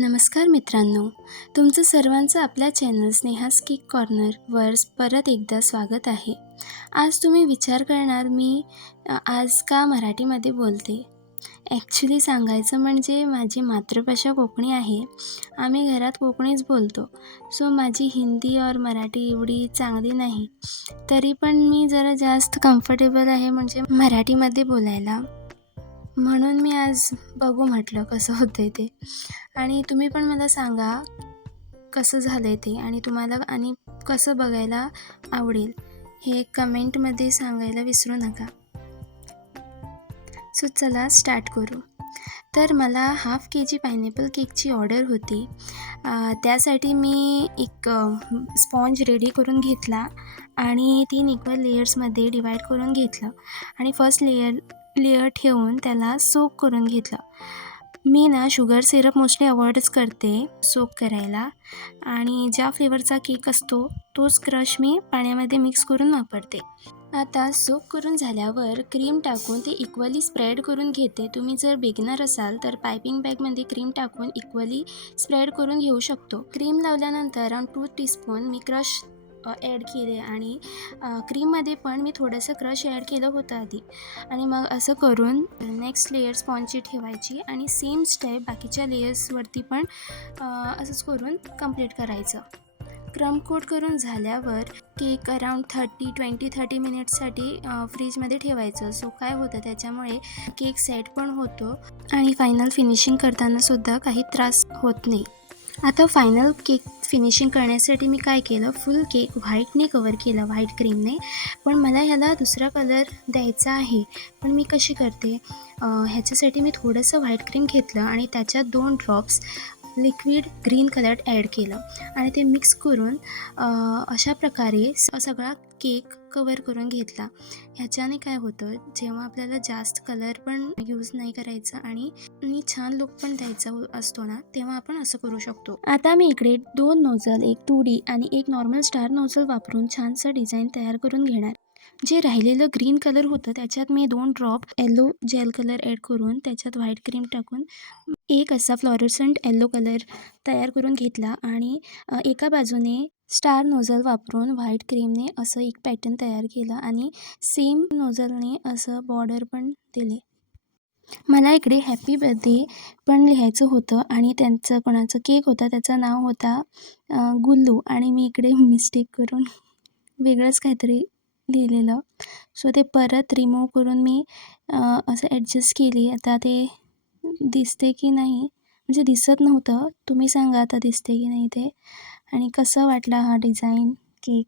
नमस्कार मित्रांनो, तुमचं सर्वांचं आपल्या चॅनल स्नेहाज केक कॉर्नरवर परत एकदा स्वागत आहे. आज तुम्ही विचार करणार मी आज का मराठीमध्ये बोलते. ॲक्च्युली सांगायचं म्हणजे माझी मातृभाषा कोकणी आहे. आम्ही घरात कोकणीच बोलतो. सो माझी हिंदी और मराठी एवढी चांगली नाही. तरी पण मी जरा जास्त कम्फर्टेबल आहे म्हणजे मराठीमध्ये बोलायला. म्हणून मी आज बघू म्हटलं कसं होतंय ते. आणि तुम्ही पण मला सांगा कसं झालं आहे ते आणि तुम्हाला आणि कसं बघायला आवडेल हे कमेंटमध्ये सांगायला विसरू नका. सो चला स्टार्ट करू. तर मला हाफ KG पायनॅपल केकची ऑर्डर होती. त्यासाठी मी एक स्पॉन्ज रेडी करून घेतला आणि 3 इक्वल लेयर्समध्ये डिवाईड करून घेतलं आणि फर्स्ट लेयर ठेवून त्याला सोक करून घेतलं. मी शुगर सिरप मोस्टली अवॉइडच करते सोक करायला आणि ज्या फ्लेवरचा केक असतो तोच क्रश मी पाण्यामध्ये मिक्स करून वापरते. आता सोक करून झाल्यावर क्रीम टाकून ते इक्वली स्प्रेड करून घेते. तुम्ही जर बिगिनर असाल तर पायपिंग बॅगमध्ये क्रीम टाकून इक्वली स्प्रेड करून घेऊ शकतो. क्रीम लावल्यानंतर अराउंड 2 टीस्पून मी क्रश ॲड केले आणि क्रीममध्ये पण मी थोडंसं क्रश ॲड केलं होतं आधी आणि मग असं करून नेक्स्ट लेयर स्पॉन्जची ठेवायची आणि सेम स्टेप बाकीच्या लेयर्सवरती पण असंच करून कंप्लीट करायचं. क्रम कोट करून झाल्यावर केक अराउंड 20-30 मिनिट्ससाठी फ्रीजमध्ये ठेवायचं. सो काय होतं त्याच्यामुळे केक सेट पण होतो आणि फायनल फिनिशिंग करतानासुद्धा काही त्रास होत नाही. आता फायनल केक फिनिशिंग करण्यासाठी मी काय केलं, फुल केक व्हाईटने कवर केलं, व्हाईट क्रीमने. पण मला ह्याला दुसरा कलर द्यायचा आहे. पण मी कशी करते, ह्याच्यासाठी मी थोडंसं व्हाईट क्रीम घेतलं आणि त्याच्यात 2 drops liquid green colour add केलं आणि ते मिक्स करून अशा प्रकारे सगळा केक कवर करून घेतला. ह्याच्याने काय होतं, जेव्हा आपल्याला जास्त कलर पण यूज नाही करायचा आणि छान लुक पण द्यायचा असतो ना, तेव्हा आपण असं करू शकतो. आता मी इकडे 2 नोझल, एक 2D आणि एक नॉर्मल स्टार नोझल वापरून छानसं डिझाईन तयार करून घेणार. जे राहिलेलं ग्रीन कलर होतं त्याच्यात मी 2 drop yellow gel colour add करून त्याच्यात व्हाईट क्रीम टाकून एक असा फ्लॉरसंट येलो कलर तयार करून घेतला आणि एका बाजूने स्टार नोझल वापरून व्हाईट क्रीमने असं एक पॅटर्न तयार केला आणि सेम नोझलने असं बॉर्डर पण दिले. मला इकडे हॅपी बर्थडे पण लिहायचं होतं आणि त्यांचं कोणाचं केक होता त्याचं नाव होता गुल्लू आणि मी इकडे मिस्टेक करून वेगळंच काहीतरी लिहिलेलं. सो ते परत रिमूव्ह करून मी असं ॲडजस्ट केली. आता ते दिसते की नाही, म्हणजे दिसत नव्हतं. तुम्ही सांगा आता दिसते की नाही ते आणि कसं वाटला हा डिझाईन केक.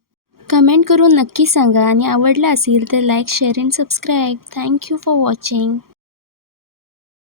कमेंट करून नक्की सांगा आणि आवडला असेल तर like, share and subscribe. Thank you for watching.